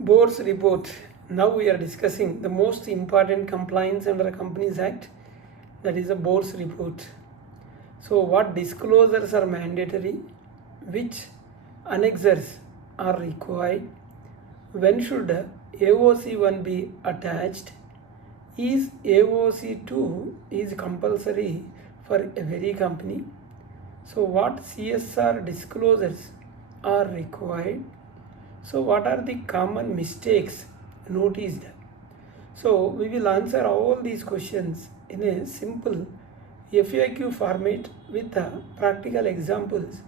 Board's report. Now we are discussing the most important compliance under the Companies Act, that is a board's report. So what disclosures are mandatory, which annexures are required, when should AOC-1 be attached, is AOC-2 is compulsory for every company, so what CSR disclosures are required, so what are the common mistakes noticed. So we will answer all these questions in a simple FAQ format with practical examples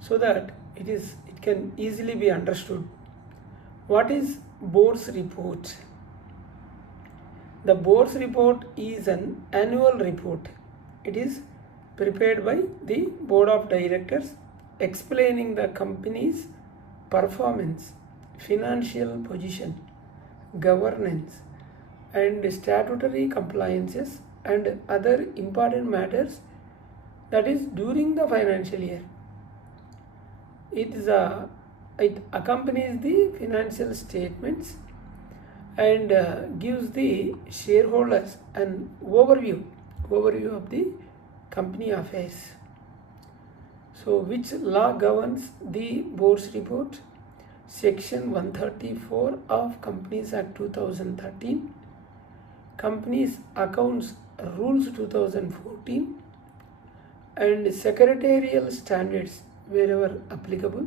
so that it can easily be understood. What is board's report? The board's report is an annual report. It is prepared by the board of directors explaining the company's performance, financial position, governance, and statutory compliances and other important matters, that is during the financial year. It accompanies the financial statements and gives the shareholders an overview of the company affairs. So which law governs the board's report? Section 134 of Companies Act 2013, Companies Accounts Rules 2014, and secretarial standards wherever applicable.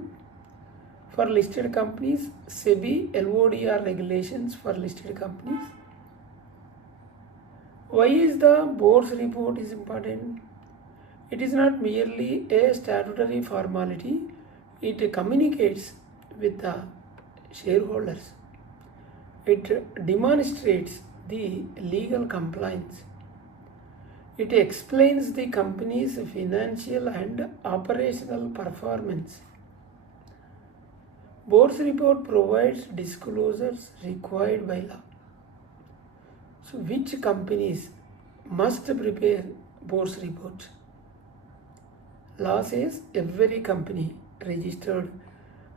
For listed companies, SEBI LODR regulations for listed companies. Why is the board's report is important? It is not merely a statutory formality, it communicates with the shareholders. It demonstrates the legal compliance. It explains the company's financial and operational performance. Board's report provides disclosures required by law. So which companies must prepare board's report? Law says every company registered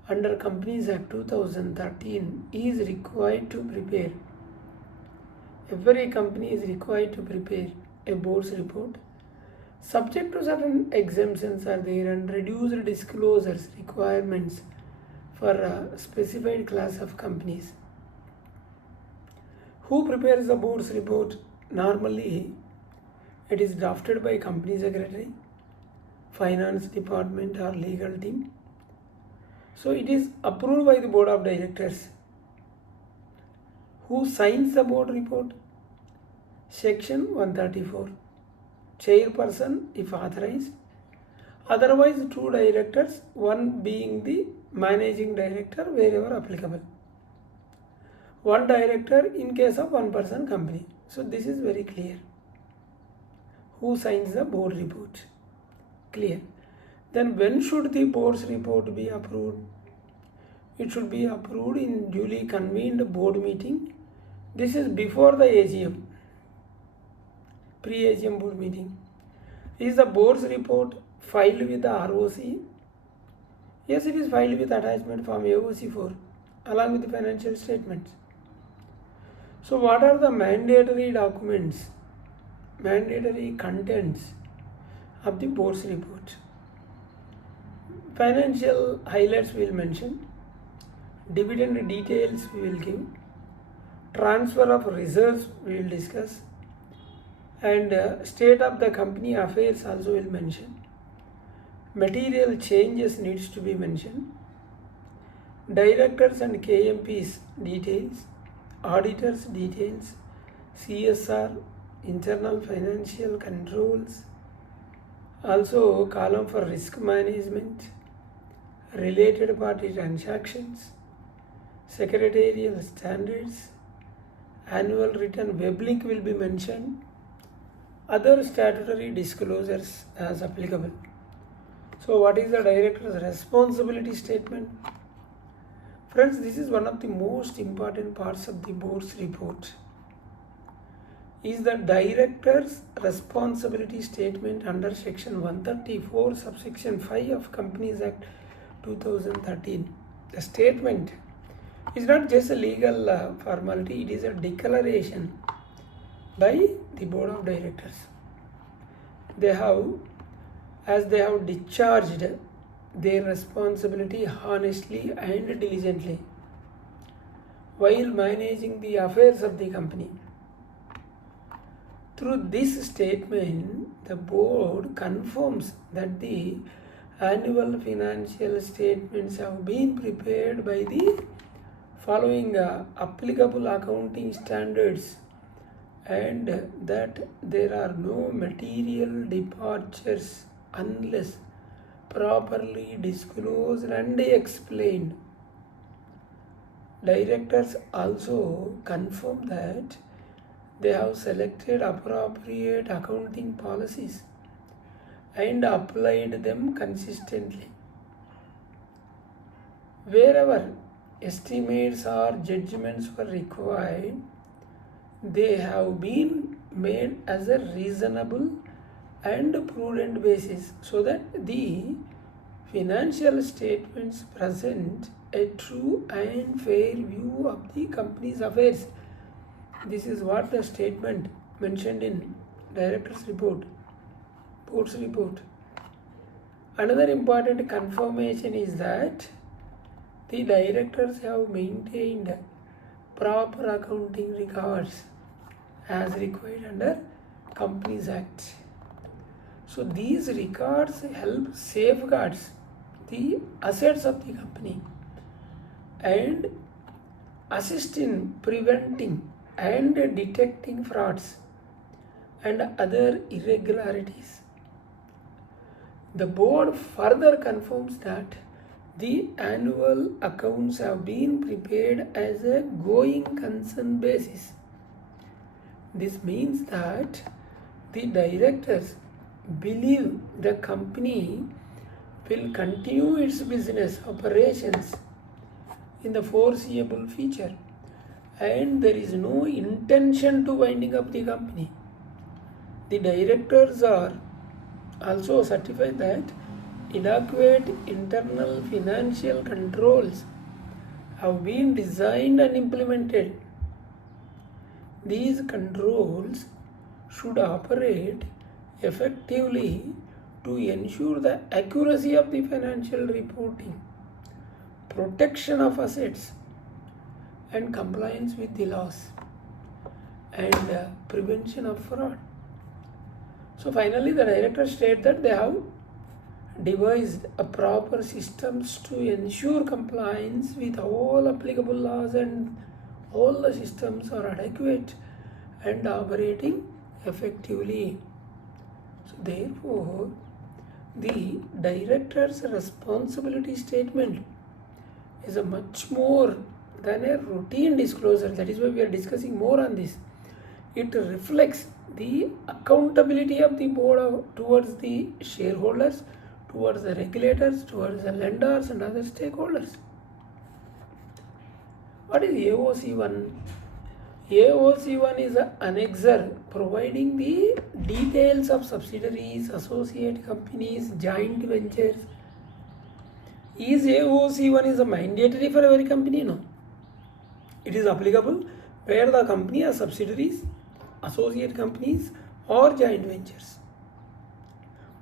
under Companies Act 2013 is required to prepare. Every company is required to prepare a board's report. Subject to certain exemptions are there and reduced disclosures requirements for a specified class of companies. Who prepares the board's report? Normally, it is drafted by Company Secretary, Finance Department or legal team. So it is approved by the board of directors. Who signs the board report? Section 134. Chairperson if authorized. Otherwise, two directors, one being the managing director wherever applicable. One director in case of one person company. So this is very clear. Who signs the board report? Clear. Then when should the board's report be approved? It should be approved in duly convened board meeting. This is before the AGM, pre-AGM board meeting. Is the board's report filed with the ROC? Yes, it is filed with attachment form AOC-4 along with the financial statements. So what are the mandatory documents, mandatory contents of the board's report? Financial highlights we will mention, dividend details we will give, transfer of reserves we will discuss, and state of the company affairs also will mention. Material changes needs to be mentioned. Directors and KMPs details, auditors details, CSR, internal financial controls, also column for risk management, related party transactions, secretarial standards, annual return web link will be mentioned, other statutory disclosures as applicable. So what is the director's responsibility statement? Friends, this is one of the most important parts of the board's report. Is the director's responsibility statement under section 134 subsection 5 of Companies Act 2013. The statement It's not just a legal formality, it is a declaration by the board of directors. They have discharged their responsibility honestly and diligently while managing the affairs of the company. Through this statement, the board confirms that the annual financial statements have been prepared by the following applicable accounting standards and that there are no material departures unless properly disclosed and explained. Directors also confirm that they have selected appropriate accounting policies and applied them consistently. Wherever estimates or judgments were required, they have been made as a reasonable and prudent basis so that the financial statements present a true and fair view of the company's affairs. This is what the statement mentioned in director's report, board's report. Another important confirmation is that the directors have maintained proper accounting records as required under Companies Act. So these records help safeguards the assets of the company and assist in preventing and detecting frauds and other irregularities. The board further confirms that the annual accounts have been prepared as a going concern basis. This means that the directors believe the company will continue its business operations in the foreseeable future and there is no intention to winding up the company. The directors are also certified that adequate internal financial controls have been designed and implemented. These controls should operate effectively to ensure the accuracy of the financial reporting, protection of assets, and compliance with the laws and prevention of fraud. So finally, the directors state that they have devised a proper systems to ensure compliance with all applicable laws and all the systems are adequate and operating effectively. So therefore, the director's responsibility statement is a much more than a routine disclosure. That is why we are discussing more on this. It reflects the accountability of the board towards the shareholders, towards the regulators, towards the lenders and other stakeholders. What is AOC-1? AOC-1 is an annexer providing the details of subsidiaries, associate companies, joint ventures. Is AOC-1 is a mandatory for every company? No. It is applicable where the company has subsidiaries, associate companies or joint ventures.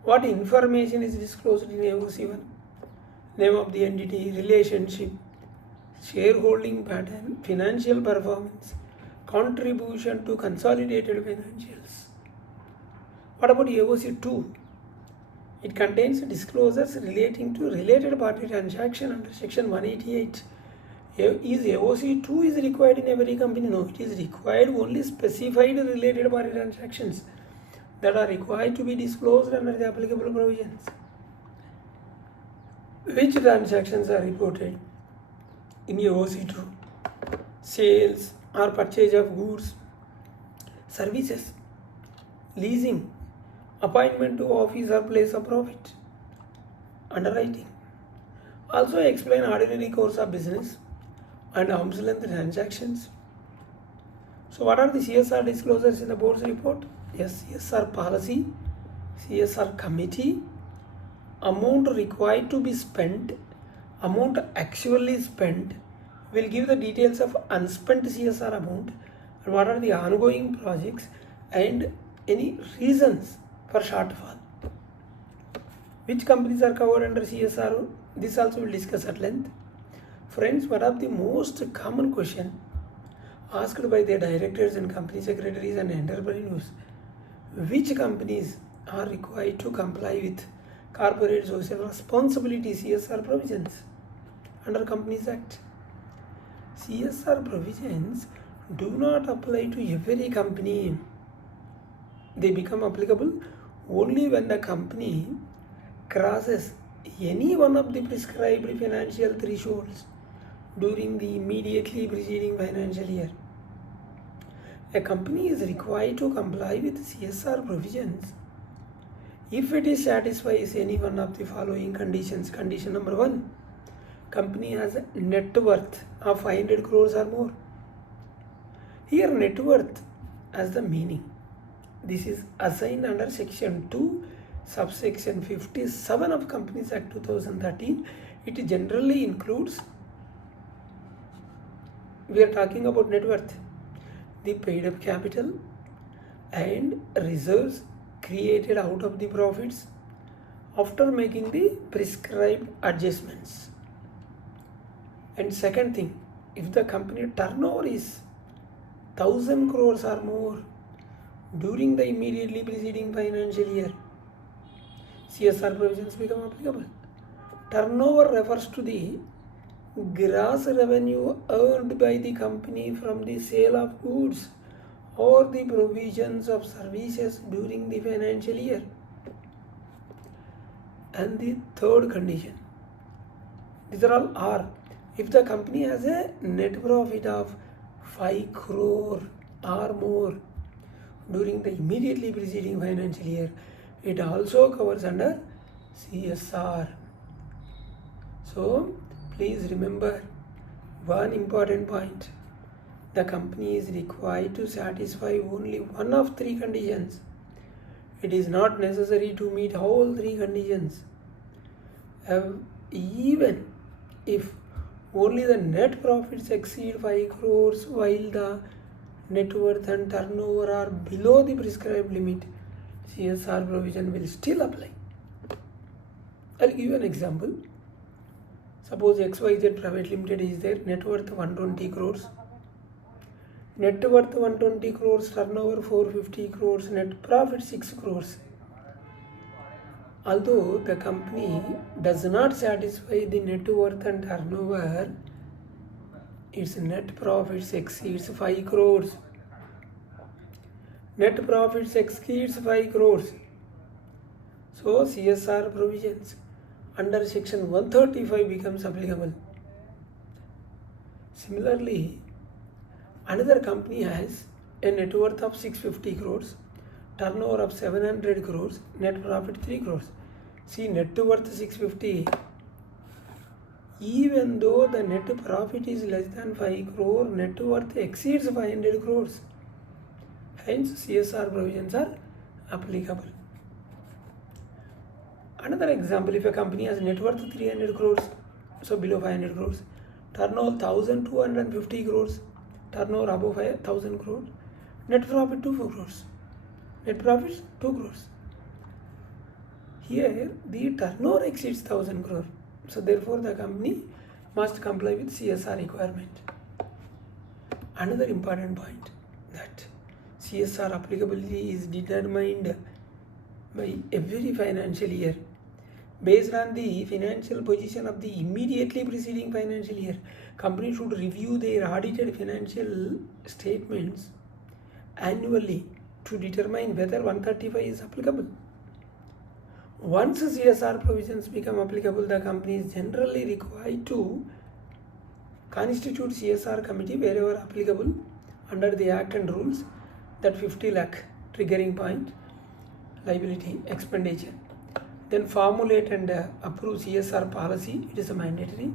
What information is disclosed in AOC-1? Name of the entity, relationship, shareholding pattern, financial performance, contribution to consolidated financials. What about AOC-2? It contains disclosures relating to related party transaction under section 188. Is AOC-2 is required in every company? No, it is required only specified related party transactions that are required to be disclosed under the applicable provisions. Which transactions are reported in AOC-2? Sales or purchase of goods, services, leasing, appointment to office or place of profit, underwriting. Also explain ordinary course of business and arm's length transactions. So what are the CSR disclosures in the board's report? Yes, CSR policy, CSR committee, amount required to be spent, amount actually spent, We'll give the details of unspent CSR amount and what are the ongoing projects and any reasons for shortfall. Which companies are covered under CSR? This also we'll discuss at length. Friends, one of the most common question asked by their directors and company secretaries and entrepreneurs: which companies are required to comply with corporate social responsibility CSR provisions under Companies Act? CSR provisions do not apply to every company. They become applicable only when the company crosses any one of the prescribed financial thresholds during the immediately preceding financial year. A company is required to comply with CSR provisions if it satisfies any one of the following conditions. Condition number 1, company has a net worth of 500 crores or more. Here net worth has the meaning. This is assigned under section 2 subsection 57 of Companies Act 2013. It generally includes, we are talking about net worth, the paid up capital and reserves created out of the profits after making the prescribed adjustments. And second thing, if the company turnover is 1000 crores or more during the immediately preceding financial year, CSR provisions become applicable. Turnover refers to the gross revenue earned by the company from the sale of goods or the provisions of services during the financial year. And the third condition, these are all are, if the company has a net profit of 5 crore or more during the immediately preceding financial year, it also covers under CSR. So please remember one important point: the company is required to satisfy only one of 3 conditions. It is not necessary to meet all 3 conditions. Even if only the net profits exceed 5 crores while the net worth and turnover are below the prescribed limit, CSR provision will still apply. I'll give you an example. Suppose XYZ Private Limited is there, net worth 120 crores. Net worth 120 crores, turnover 450 crores, net profit 6 crores. Although the company does not satisfy the net worth and turnover, its net profits exceeds 5 crores. Net profits exceeds 5 crores. So CSR provisions under section 135 becomes applicable. Similarly, another company has a net worth of 650 crores, turnover of 700 crores, net profit 3 crores. See, net worth 650, even though the net profit is less than 5 crore, net worth exceeds 500 crores. Hence, CSR provisions are applicable. Another example, if a company has net worth 300 crores, so below 500 crores, turnover 1250 crores, turnover above 1000 crores, net profit 2 crores, net profits 2 crores. Here, the turnover exceeds 1000 crores. So therefore, the company must comply with CSR requirement. Another important point, that CSR applicability is determined by every financial year based on the financial position of the immediately preceding financial year. Company should review their audited financial statements annually to determine whether 135 is applicable. Once CSR provisions become applicable, the company is generally required to constitute CSR committee wherever applicable under the Act and rules, that 50 lakh triggering point, liability, expenditure. Then formulate and approve CSR policy, it is a mandatory,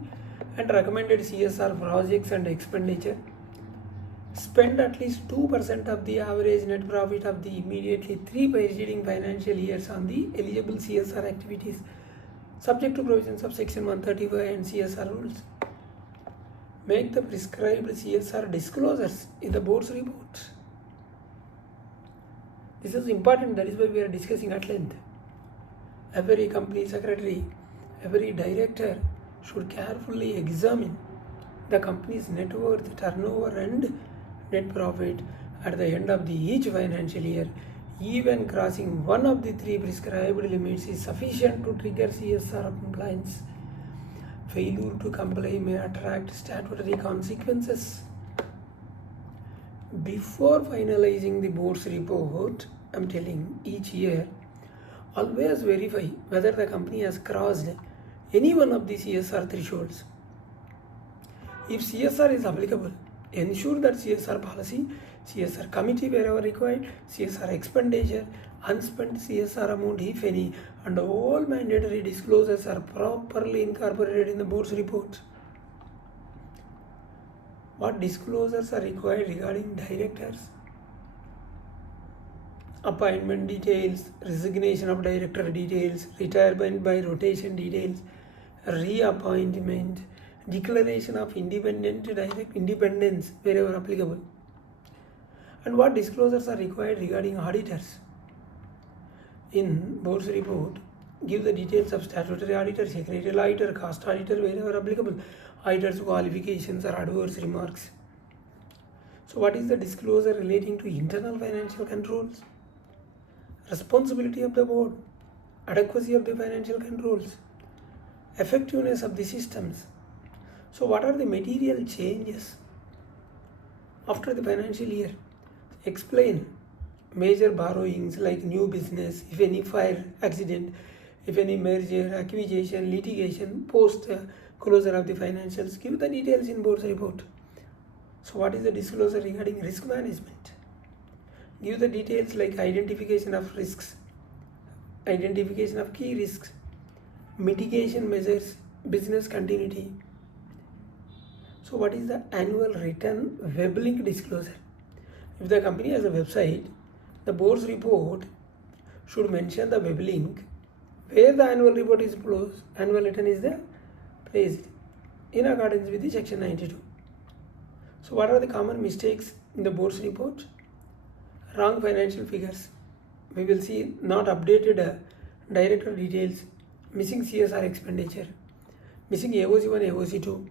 and recommended CSR projects and expenditure. Spend at least 2% of the average net profit of the immediately 3 preceding financial years on the eligible CSR activities, subject to provisions of section 135 and CSR rules. make the prescribed CSR disclosures in the board's report. This is important, that is why we are discussing at length. Every company secretary, every director should carefully examine the company's net worth, turnover and net profit at the end of each financial year. Even crossing one of the 3 prescribed limits is sufficient to trigger CSR compliance. Failure to comply may attract statutory consequences. Before finalizing the board's report, I'm telling, each year, always verify whether the company has crossed any one of the CSR thresholds. If CSR is applicable, ensure that CSR policy, CSR committee wherever required, CSR expenditure, unspent CSR amount if any, and all mandatory disclosures are properly incorporated in the board's report. What disclosures are required regarding directors? Appointment details, resignation of director details, retirement by rotation details, reappointment, declaration of independence wherever applicable. And what disclosures are required regarding auditors? In board's report, give the details of statutory auditor, secretarial auditor, cost auditor wherever applicable, auditor's qualifications or adverse remarks. So what is the disclosure relating to internal financial controls? Responsibility of the board, adequacy of the financial controls, effectiveness of the systems. So what are the material changes after the financial year? Explain major borrowings like new business, if any fire, accident, if any merger, acquisition, litigation, post closure of the financials. Give the details in board's report. So what is the disclosure regarding risk management? Give the details like identification of risks, identification of key risks, mitigation measures, business continuity. So what is the annual return web link disclosure? If the company has a website, the board's report should mention the web link where the annual report is closed, annual return is there placed in accordance with the section 92. So what are the common mistakes in the board's report? Wrong financial figures. We will see not updated director details, missing CSR expenditure, missing AOC-1, AOC-2,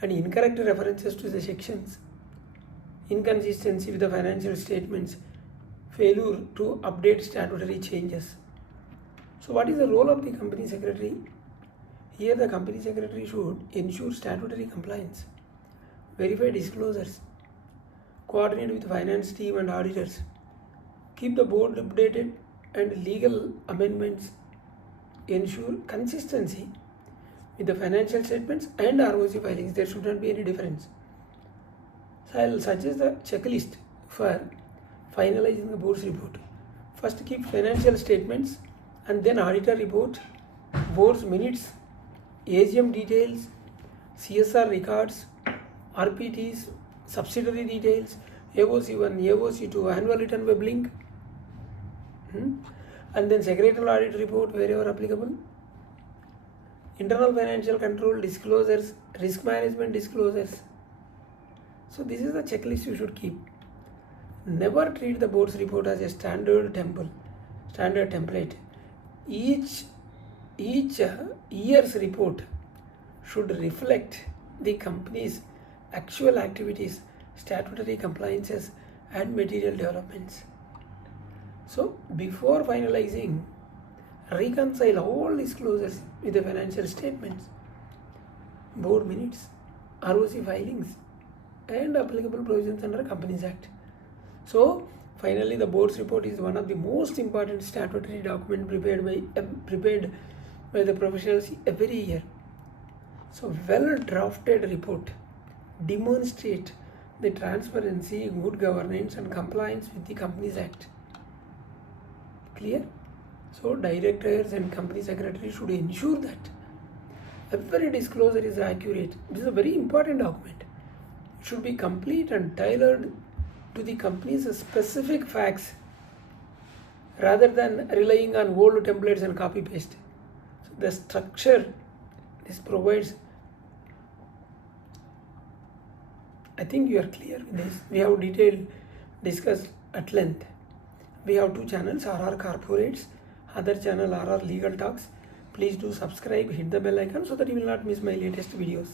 and incorrect references to the sections, inconsistency with the financial statements, failure to update statutory changes. So what is the role of the company secretary? Here the company secretary should ensure statutory compliance, verify disclosures, coordinate with finance team and auditors, keep the board updated, and legal amendments, ensure consistency with the financial statements and ROC filings. There should not be any difference. So I will suggest the checklist for finalizing the board's report. First, keep financial statements and then auditor report, board's minutes, AGM details, CSR records, RPTs, subsidiary details, AOC-1, AOC-2, annual return web link, and then secretarial audit report wherever applicable, internal financial control disclosures, risk management disclosures. So this is the checklist you should keep. Never treat the board's report as a standard template. Each year's report should reflect the company's actual activities, statutory compliances, and material developments. So before finalizing, reconcile all disclosures with the financial statements, board minutes, ROC filings, and applicable provisions under Companies Act. So finally, the board's report is one of the most important statutory document prepared by the professionals every year. So well drafted report demonstrate the transparency, good governance, and compliance with the Companies Act. Clear? So directors and company secretaries should ensure that every disclosure is accurate. This is a very important document. It should be complete and tailored to the company's specific facts rather than relying on old templates and copy paste. So the structure this provides I think you are clear with this. We have detailed discussed at length. We have two channels, RR Corporates, other channel RR Legal Talks. Please do subscribe, hit the bell icon so that you will not miss my latest videos.